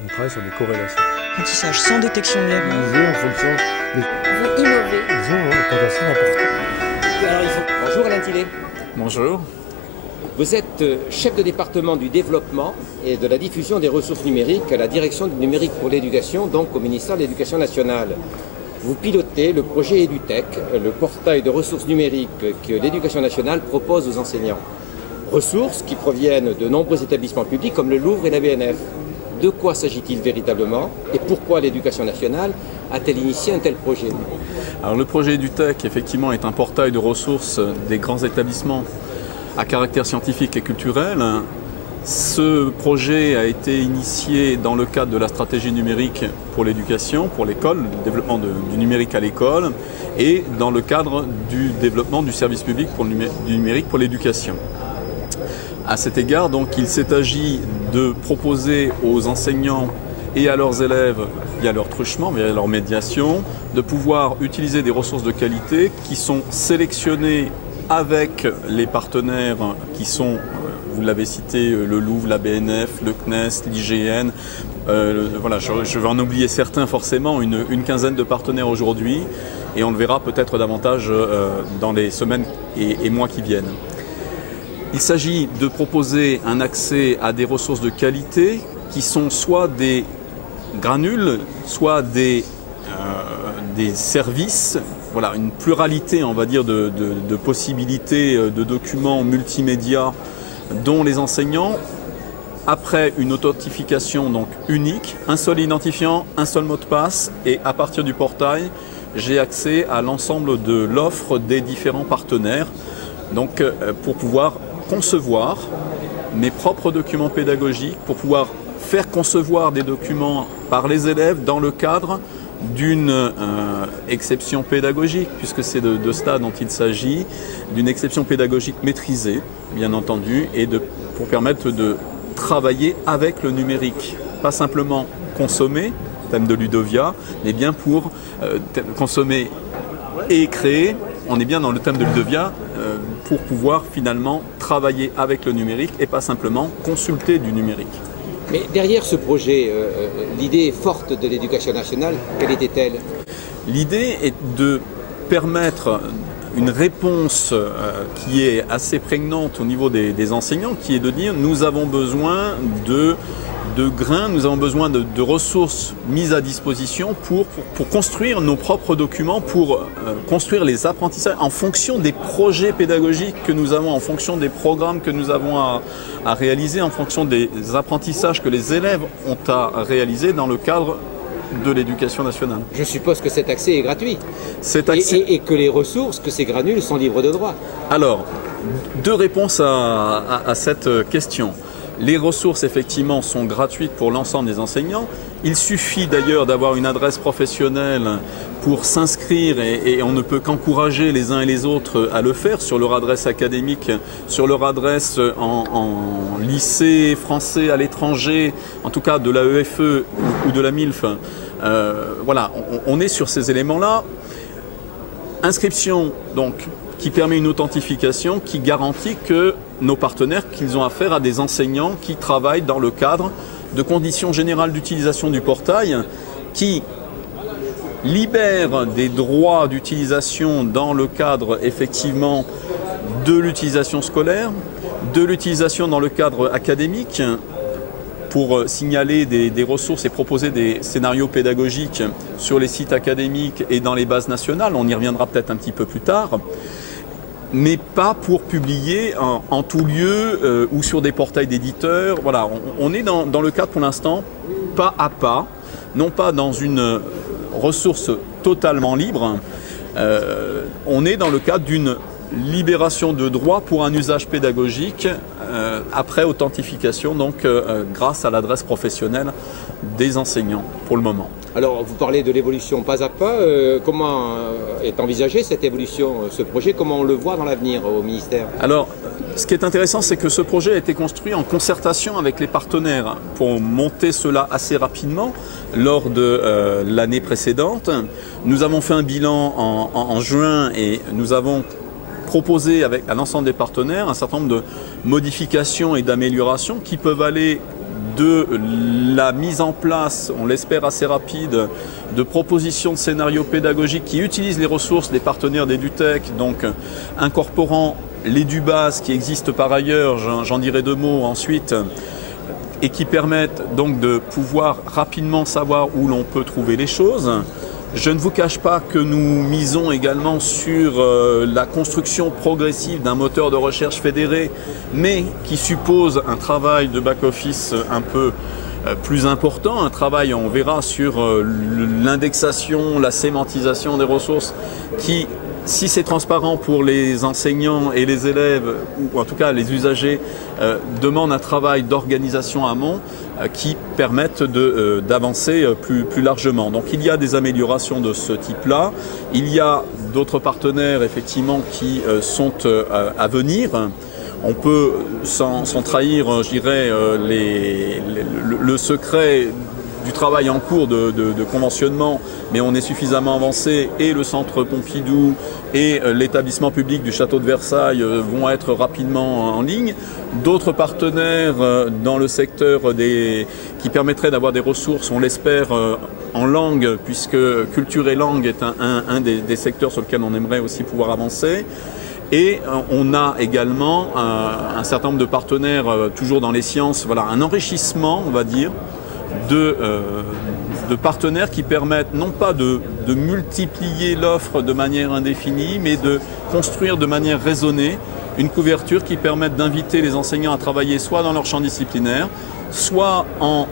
On travaille sur des corrélations. Apprentissage sans détection de l'erreur. Viser en fonction des Vous innovez. potentiels importants. Alors, Bonjour Alain Tillet. Bonjour. Vous êtes chef de département du développement et de la diffusion des ressources numériques à la direction du numérique pour l'éducation, donc au ministère de l'Éducation nationale. Vous pilotez le projet EduTech, le portail de ressources numériques que l'Éducation nationale propose aux enseignants. Ressources qui proviennent de nombreux établissements publics comme le Louvre et la BNF. De quoi s'agit-il véritablement et pourquoi l'Éducation nationale a-t-elle initié un tel projet? Alors le projet EduTech, effectivement, est un portail de ressources des grands établissements à caractère scientifique et culturel. Ce projet a été initié dans le cadre de la stratégie numérique pour l'éducation, pour l'école, le développement du numérique à l'école, et dans le cadre du développement du service public du numérique pour l'éducation. À cet égard, donc, il s'est agi de proposer aux enseignants et à leurs élèves, via leur truchement, via leur médiation, de pouvoir utiliser des ressources de qualité qui sont sélectionnées avec les partenaires qui sont, vous l'avez cité, le Louvre, la BNF, le CNES, l'IGN. Voilà, je vais en oublier certains forcément, une quinzaine de partenaires aujourd'hui, et on le verra peut-être davantage dans les semaines et mois qui viennent. Il s'agit de proposer un accès à des ressources de qualité qui sont soit des granules, soit des services. Voilà, une pluralité, on va dire, de possibilités de documents multimédia dont les enseignants, après une authentification donc unique, un seul identifiant, un seul mot de passe, et à partir du portail, j'ai accès à l'ensemble de l'offre des différents partenaires, donc pour pouvoir concevoir mes propres documents pédagogiques, pour pouvoir faire concevoir des documents par les élèves dans le cadre d'une exception pédagogique, puisque c'est de cela dont il s'agit, d'une exception pédagogique maîtrisée, bien entendu, et pour permettre de travailler avec le numérique. Pas simplement consommer, thème de Ludovia, mais bien pour consommer et créer, on est bien dans le thème de Ludovia, pour pouvoir finalement travailler avec le numérique et pas simplement consulter du numérique. Mais derrière ce projet, l'idée forte de l'Éducation nationale, quelle était-elle? L'idée est de permettre une réponse qui est assez prégnante au niveau des enseignants, qui est de dire nous avons besoin de grains, nous avons besoin de ressources mises à disposition pour construire nos propres documents, pour construire les apprentissages en fonction des projets pédagogiques que nous avons, en fonction des programmes que nous avons à réaliser, en fonction des apprentissages que les élèves ont à réaliser dans le cadre de l'Éducation nationale. Je suppose que cet accès est gratuit. Cet accès... et que les ressources, que ces granules sont libres de droit. Alors, deux réponses à cette question. Les ressources, effectivement, sont gratuites pour l'ensemble des enseignants. Il suffit d'ailleurs d'avoir une adresse professionnelle pour s'inscrire et on ne peut qu'encourager les uns et les autres à le faire sur leur adresse académique, sur leur adresse en lycée français à l'étranger, en tout cas de l'AEFE ou de la MILF. Voilà, on est sur ces éléments-là. Inscription, donc, qui permet une authentification qui garantit que nos partenaires, qu'ils ont affaire à des enseignants qui travaillent dans le cadre de conditions générales d'utilisation du portail, qui libèrent des droits d'utilisation dans le cadre effectivement de l'utilisation scolaire, de l'utilisation dans le cadre académique, pour signaler des ressources et proposer des scénarios pédagogiques sur les sites académiques et dans les bases nationales. On y reviendra peut-être un petit peu plus tard. Mais pas pour publier en tout lieu ou sur des portails d'éditeurs. Voilà, on est dans le cadre pour l'instant, pas à pas, non pas dans une ressource totalement libre, on est dans le cadre d'une libération de droits pour un usage pédagogique après authentification, donc grâce à l'adresse professionnelle des enseignants pour le moment. Alors, vous parlez de l'évolution pas à pas. Comment est envisagée cette évolution, ce projet? Comment on le voit dans l'avenir au ministère? Alors, ce qui est intéressant, c'est que ce projet a été construit en concertation avec les partenaires pour monter cela assez rapidement lors de l'année précédente. Nous avons fait un bilan en juin et nous avons proposé à l'ensemble des partenaires un certain nombre de modifications et d'améliorations qui peuvent aller de la mise en place, on l'espère assez rapide, de propositions de scénarios pédagogiques qui utilisent les ressources des partenaires d'EduTech, donc incorporant l'EduBase qui existe par ailleurs, j'en dirai 2 mots ensuite, et qui permettent donc de pouvoir rapidement savoir où l'on peut trouver les choses. Je ne vous cache pas que nous misons également sur la construction progressive d'un moteur de recherche fédéré, mais qui suppose un travail de back-office un peu plus important, un travail, on verra, sur l'indexation, la sémantisation des ressources qui, si c'est transparent pour les enseignants et les élèves, ou en tout cas les usagers, demande un travail d'organisation amont qui permettent d'avancer plus largement. Donc il y a des améliorations de ce type-là. Il y a d'autres partenaires effectivement qui sont à venir. On peut, sans trahir, je dirais, le secret du travail en cours de conventionnement, mais on est suffisamment avancé, et le Centre Pompidou et l'établissement public du Château de Versailles vont être rapidement en ligne. D'autres partenaires dans le secteur qui permettraient d'avoir des ressources, on l'espère, en langue, puisque culture et langue est un des secteurs sur lesquels on aimerait aussi pouvoir avancer. Et on a également un certain nombre de partenaires, toujours dans les sciences, voilà, un enrichissement, on va dire, de partenaires qui permettent non pas de multiplier l'offre de manière indéfinie, mais de construire de manière raisonnée une couverture qui permette d'inviter les enseignants à travailler soit dans leur champ disciplinaire, soit en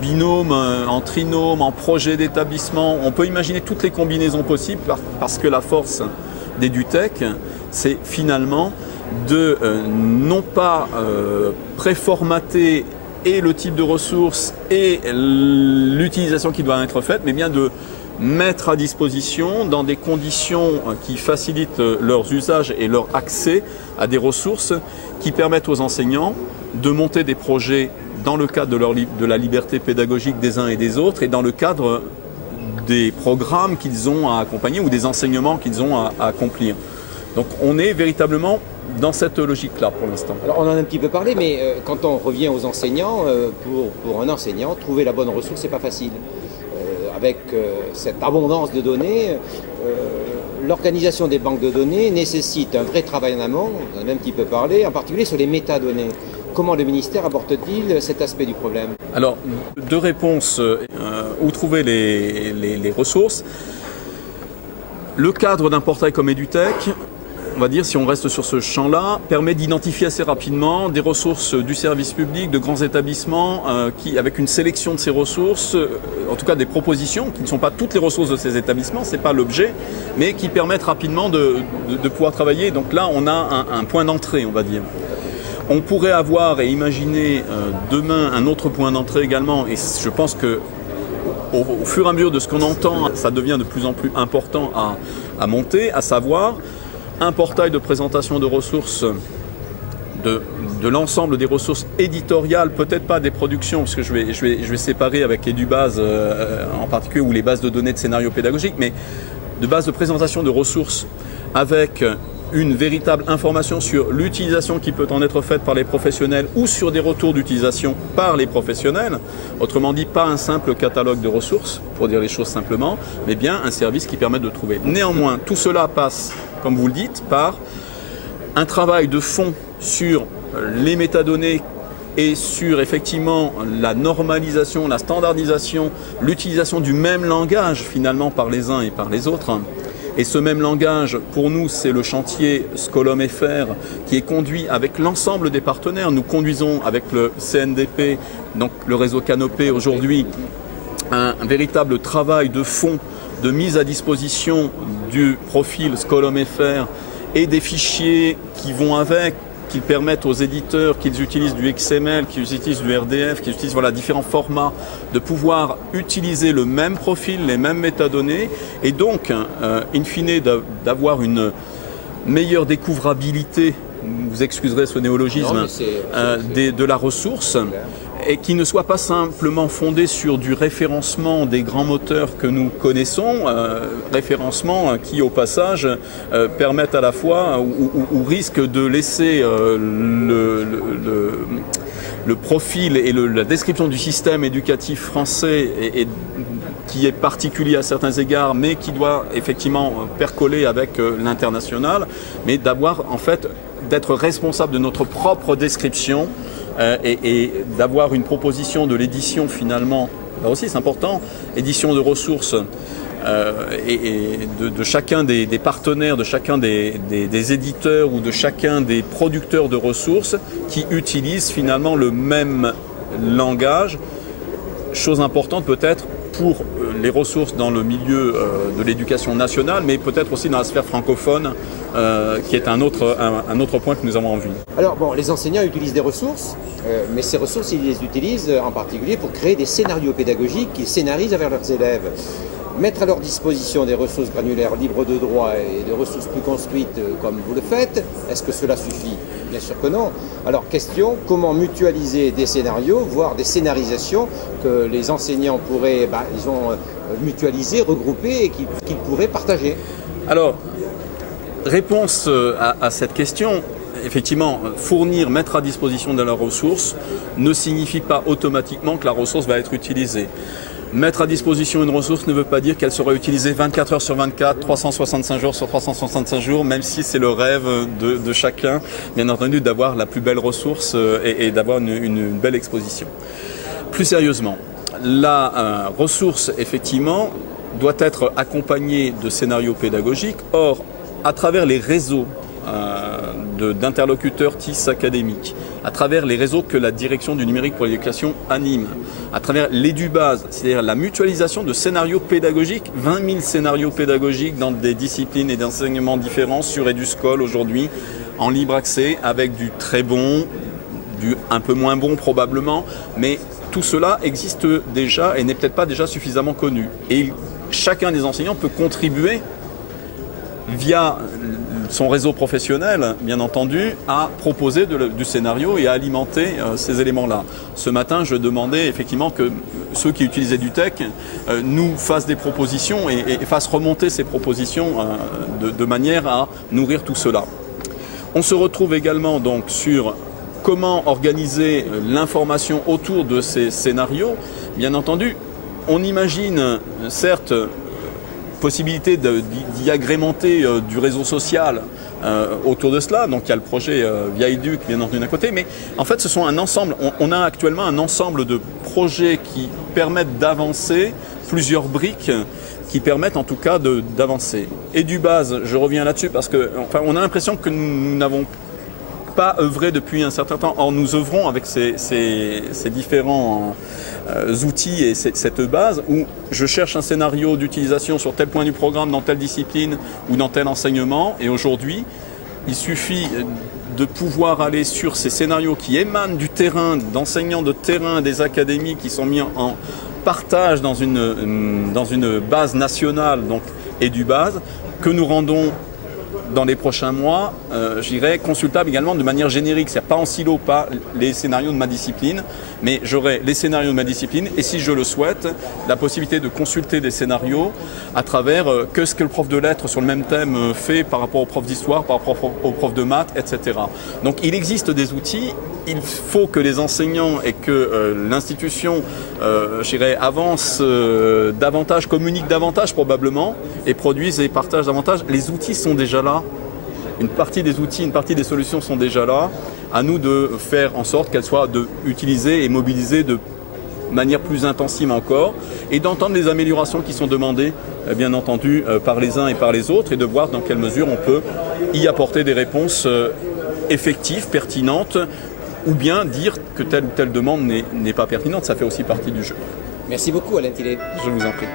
binôme, en trinôme, en projet d'établissement. On peut imaginer toutes les combinaisons possibles parce que la force d'EduTech, c'est finalement de non pas préformater et le type de ressources et l'utilisation qui doit être faite, mais bien de mettre à disposition dans des conditions qui facilitent leurs usages et leur accès à des ressources qui permettent aux enseignants de monter des projets dans le cadre de la liberté pédagogique des uns et des autres et dans le cadre des programmes qu'ils ont à accompagner ou des enseignements qu'ils ont à accomplir. Donc on est véritablement dans cette logique-là pour l'instant. Alors on en a un petit peu parlé, mais quand on revient aux enseignants, pour un enseignant, trouver la bonne ressource, c'est pas facile. Avec cette abondance de données, l'organisation des banques de données nécessite un vrai travail en amont, on en a un petit peu parlé, en particulier sur les métadonnées. Comment le ministère aborde-t-il cet aspect du problème? Alors, 2 réponses. Où trouver les ressources? Le cadre d'un portail comme EduTech, on va dire, si on reste sur ce champ-là, permet d'identifier assez rapidement des ressources du service public, de grands établissements, qui, avec une sélection de ces ressources, en tout cas des propositions, qui ne sont pas toutes les ressources de ces établissements, ce n'est pas l'objet, mais qui permettent rapidement de pouvoir travailler. Donc là, on a un point d'entrée, on va dire. On pourrait avoir et imaginer demain un autre point d'entrée également, et je pense que au fur et à mesure de ce qu'on entend, ça devient de plus en plus important à monter, à savoir un portail de présentation de ressources, de l'ensemble des ressources éditoriales, peut-être pas des productions, parce que je vais séparer avec EduBase en particulier, ou les bases de données de scénarios pédagogiques, mais de bases de présentation de ressources avec une véritable information sur l'utilisation qui peut en être faite par les professionnels ou sur des retours d'utilisation par les professionnels. Autrement dit, pas un simple catalogue de ressources, pour dire les choses simplement, mais bien un service qui permet de trouver. Néanmoins, tout cela passe, comme vous le dites, par un travail de fond sur les métadonnées et sur effectivement la normalisation, la standardisation, l'utilisation du même langage finalement par les uns et par les autres. Et ce même langage, pour nous, c'est le chantier Scolom FR qui est conduit avec l'ensemble des partenaires. Nous conduisons avec le CNDP, donc le réseau Canopé aujourd'hui, un véritable travail de fond de mise à disposition du profil Scolom FR et des fichiers qui vont avec, qui permettent aux éditeurs qu'ils utilisent du XML, qu'ils utilisent du RDF, qu'ils utilisent différents formats, de pouvoir utiliser le même profil, les mêmes métadonnées, et donc, in fine, d'avoir une meilleure découvrabilité, vous excuserez ce néologisme, de la ressource, et qui ne soit pas simplement fondée sur du référencement des grands moteurs que nous connaissons, référencement qui au passage permettent à la fois ou risquent de laisser le profil et la description du système éducatif français qui est particulier à certains égards, mais qui doit effectivement percoler avec l'international, mais d'être responsable de notre propre description et d'avoir une proposition de l'édition finalement, là aussi c'est important, édition de ressources et de chacun des partenaires, de chacun des éditeurs ou de chacun des producteurs de ressources qui utilisent finalement le même langage. Chose importante peut-être pour les ressources dans le milieu de l'éducation nationale, mais peut-être aussi dans la sphère francophone, qui est un autre point que nous avons en vue. Alors bon, les enseignants utilisent des ressources, mais ces ressources, ils les utilisent en particulier pour créer des scénarios pédagogiques qu'ils scénarisent avec leurs élèves. Mettre à leur disposition des ressources granulaires libres de droit et des ressources plus construites comme vous le faites, est-ce que cela suffit? Bien sûr que non. Alors question, comment mutualiser des scénarios, voire des scénarisations que les enseignants pourraient mutualiser, regrouper et qu'ils pourraient partager? Alors, réponse à cette question, effectivement, mettre à disposition de la ressource ne signifie pas automatiquement que la ressource va être utilisée. Mettre à disposition une ressource ne veut pas dire qu'elle sera utilisée 24 heures sur 24, 365 jours sur 365 jours, même si c'est le rêve de chacun, bien entendu, d'avoir la plus belle ressource et d'avoir une belle exposition. Plus sérieusement, la ressource, effectivement, doit être accompagnée de scénarios pédagogiques. Or, à travers les réseaux d'interlocuteurs TIS académiques, à travers les réseaux que la direction du numérique pour l'éducation anime, à travers l'EduBase, c'est-à-dire la mutualisation de scénarios pédagogiques, 20 000 scénarios pédagogiques dans des disciplines et d'enseignements différents sur EduSchool aujourd'hui, en libre accès, avec du très bon, du un peu moins bon probablement, mais tout cela existe déjà et n'est peut-être pas déjà suffisamment connu. Et chacun des enseignants peut contribuer via son réseau professionnel, bien entendu, à proposer du scénario et à alimenter ces éléments-là. Ce matin, je demandais effectivement que ceux qui utilisaient EduTech nous fassent des propositions et fassent remonter ces propositions de manière à nourrir tout cela. On se retrouve également donc sur comment organiser l'information autour de ces scénarios. Bien entendu, on imagine certes possibilité d'y agrémenter du réseau social autour de cela. Donc il y a le projet via Educ, bien entendu, d'un côté. Mais en fait, ce sont un ensemble. On a actuellement un ensemble de projets qui permettent d'avancer, plusieurs briques qui permettent en tout cas d'avancer. EduBase, je reviens là-dessus parce que on a l'impression que nous n'avons pas œuvré depuis un certain temps. Or, nous œuvrons avec ces différents outils et cette base où je cherche un scénario d'utilisation sur tel point du programme, dans telle discipline ou dans tel enseignement. Et aujourd'hui, il suffit de pouvoir aller sur ces scénarios qui émanent du terrain, d'enseignants de terrain, des académies qui sont mis en partage dans une base nationale, donc EduBase, que nous rendons dans les prochains mois, consultable également de manière générique, c'est-à-dire pas en silo, pas les scénarios de ma discipline, mais j'aurai les scénarios de ma discipline et si je le souhaite, la possibilité de consulter des scénarios à travers ce que le prof de lettres sur le même thème fait par rapport au prof d'histoire, par rapport au prof de maths, etc. Donc il existe des outils, il faut que les enseignants et que l'institution avance davantage, communique davantage probablement et produisent et partagent davantage. Les outils sont déjà là. Une partie des outils, une partie des solutions sont déjà là. À nous de faire en sorte qu'elles soient utilisées et mobilisées de manière plus intensive encore et d'entendre les améliorations qui sont demandées, bien entendu, par les uns et par les autres et de voir dans quelle mesure on peut y apporter des réponses effectives, pertinentes ou bien dire que telle ou telle demande n'est pas pertinente. Ça fait aussi partie du jeu. Merci beaucoup Alain Tillet. Je vous en prie.